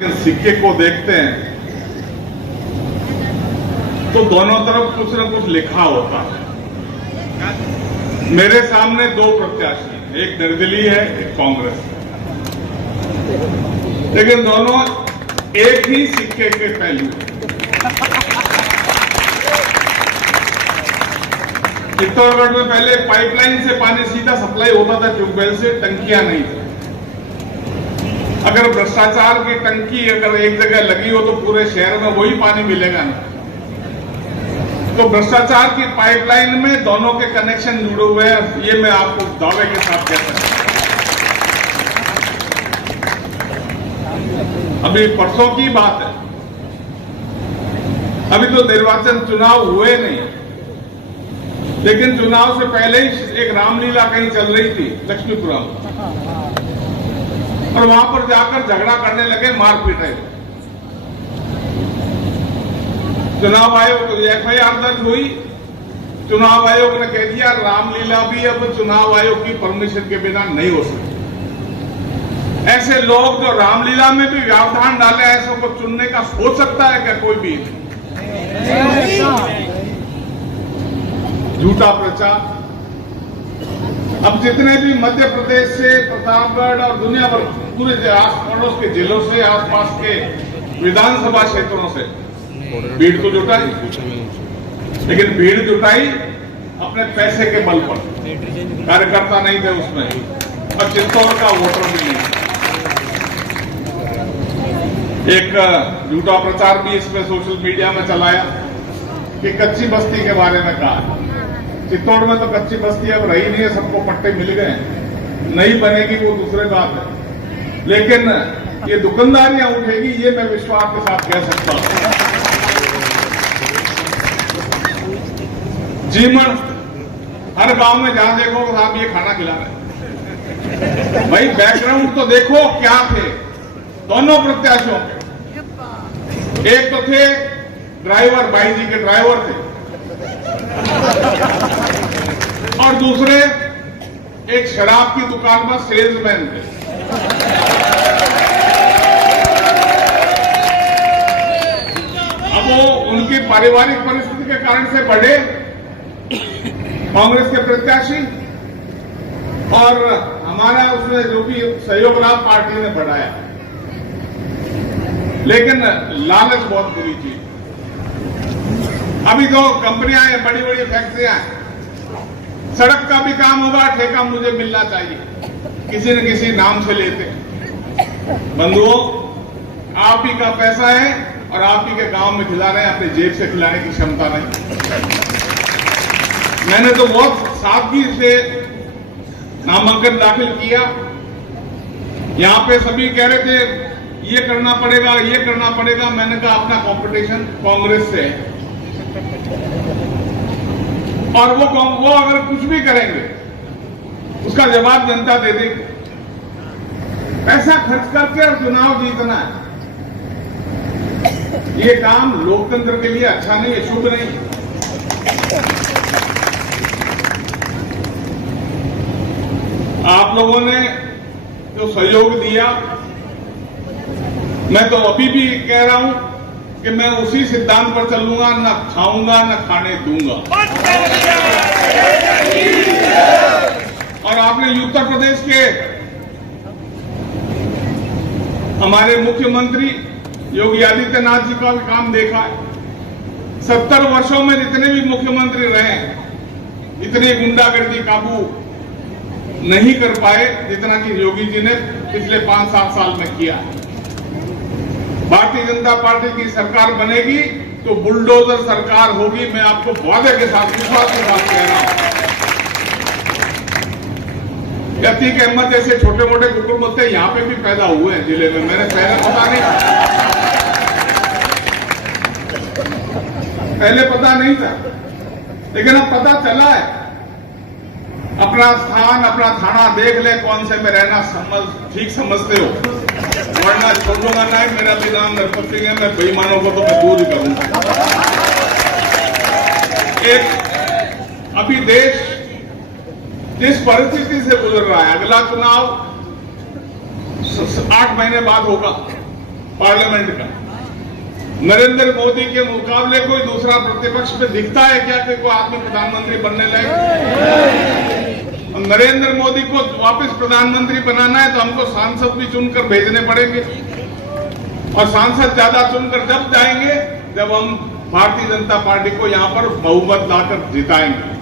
सिक्के को देखते हैं तो दोनों तरफ कुछ न कुछ लिखा होता है। मेरे सामने दो प्रत्याशी, एक निर्दलीय है, एक कांग्रेस, लेकिन दोनों एक ही सिक्के के पहलू हैं। चित्तौड़गढ़ में पहले पाइपलाइन से पानी सीधा सप्लाई होता था, ट्यूबवेल से, टंकियां नहीं थी। अगर भ्रष्टाचार की टंकी अगर एक जगह लगी हो तो पूरे शहर में वही पानी मिलेगा ना। तो भ्रष्टाचार की पाइपलाइन में दोनों के कनेक्शन जुड़े हुए हैं, ये मैं आपको दावे के साथ कहता हूं। अभी परसों की बात है, अभी तो निर्वाचन चुनाव हुए नहीं, लेकिन चुनाव से पहले ही एक रामलीला कहीं चल रही थी लक्ष्मीपुरम, और वहां पर जाकर झगड़ा करने लगे, मार पीटे। चुनाव आयोग एफआईआर दर्ज हुई, चुनाव आयोग ने कह दिया रामलीला भी अब चुनाव आयोग की परमिशन के बिना नहीं हो सकती। ऐसे लोग जो रामलीला में भी व्यवधान डाले, ऐसों को चुनने का सोच सकता है क्या कोई भी? झूठा प्रचार। अब जितने भी मध्य प्रदेश से, प्रतापगढ़ और दुनिया भर पूरे पड़ोस के जिलों से, आसपास के विधानसभा क्षेत्रों से भीड़ तो जुटाई, लेकिन भीड़ जुटाई अपने पैसे के बल पर। कार्यकर्ता नहीं थे उसमें, और चित्तौड़ का वोटर भी नहीं। एक झूठा प्रचार भी इसमें सोशल मीडिया में चलाया कि कच्ची बस्ती के बारे में कहा। चित्तौड़ में तो कच्ची बस्ती अब रही नहीं है, सबको पट्टे मिल गए, नहीं बनेगी वो दूसरी बात है, लेकिन ये दुकानदारियां उठेगी, ये मैं विश्वास के साथ कह सकता हूं। जीवन हर गांव में जहां देखो साहब ये खाना खिला रहे, भाई बैकग्राउंड तो देखो क्या थे दोनों प्रत्याशियों के। एक तो थे ड्राइवर, भाई जी के ड्राइवर थे, और दूसरे एक शराब की दुकान पर सेल्समैन थे। अब वो उनकी पारिवारिक परिस्थिति के कारण से बढ़े कांग्रेस के प्रत्याशी, और हमारा उसमें जो भी सहयोग रहा पार्टी ने बढ़ाया, लेकिन लालच बहुत बुरी चीज। अभी तो कंपनियां हैं, बड़ी बड़ी फैक्ट्रियां हैं, सड़क का भी काम होगा, ठेका मुझे मिलना चाहिए, किसी न किसी नाम से लेते। बंधुओं, आप ही का पैसा है और आप ही के गांव में खिला रहे हैं, अपने जेब से खिलाने की क्षमता नहीं। मैंने तो बहुत सादगी से नामांकन दाखिल किया। यहां पे सभी कह रहे थे ये करना पड़ेगा, ये करना पड़ेगा। मैंने कहा अपना कंपटीशन कांग्रेस से है, और वो अगर कुछ भी करेंगे उसका जवाब जनता दे देगी। पैसा खर्च करके और चुनाव जीतना है, ये काम लोकतंत्र के लिए अच्छा नहीं है, शुभ नहीं। आप लोगों ने जो सहयोग दिया, मैं तो अभी भी कह रहा हूं कि मैं उसी सिद्धांत पर चलूंगा, न खाऊंगा न खाने दूंगा। और आपने उत्तर प्रदेश के हमारे मुख्यमंत्री योगी आदित्यनाथ जी का भी काम देखा है। 70 वर्षों में जितने भी मुख्यमंत्री रहे, इतनी गुंडागर्दी काबू नहीं कर पाए जितना कि योगी जी ने पिछले 5-7 साल में किया। भारतीय जनता पार्टी की सरकार बनेगी तो बुलडोजर सरकार होगी, मैं आपको वादे के साथ, विश्वास के साथ कह रहा हूं। अतीक अहमद जैसे छोटे मोटे कुकुरमुत्ते यहां पे भी पैदा हुए हैं जिले में, मैंने पहले पता नहीं था, लेकिन अब पता चला है। अपना स्थान, अपना थाना देख ले, कौन से में रहना ठीक समझते हो, वरना छोड़ूंगा नहीं। मेरा भी नाम नरपत सिंह है, मैं बेईमानों को तो मैं दूर ही करूंगा। एक अभी देश जिस परिस्थिति से गुजर रहा है, अगला चुनाव 8 महीने बाद होगा, पार्लियामेंट का। नरेंद्र मोदी के मुकाबले कोई दूसरा प्रतिपक्ष में दिखता है क्या कि कोई आदमी प्रधानमंत्री बनने लगे? नरेंद्र मोदी को वापस प्रधानमंत्री बनाना है तो हमको सांसद भी चुनकर भेजने पड़ेंगे, और सांसद ज्यादा चुनकर जब जाएंगे जब हम भारतीय जनता पार्टी को यहां पर बहुमत लाकर जिताएंगे।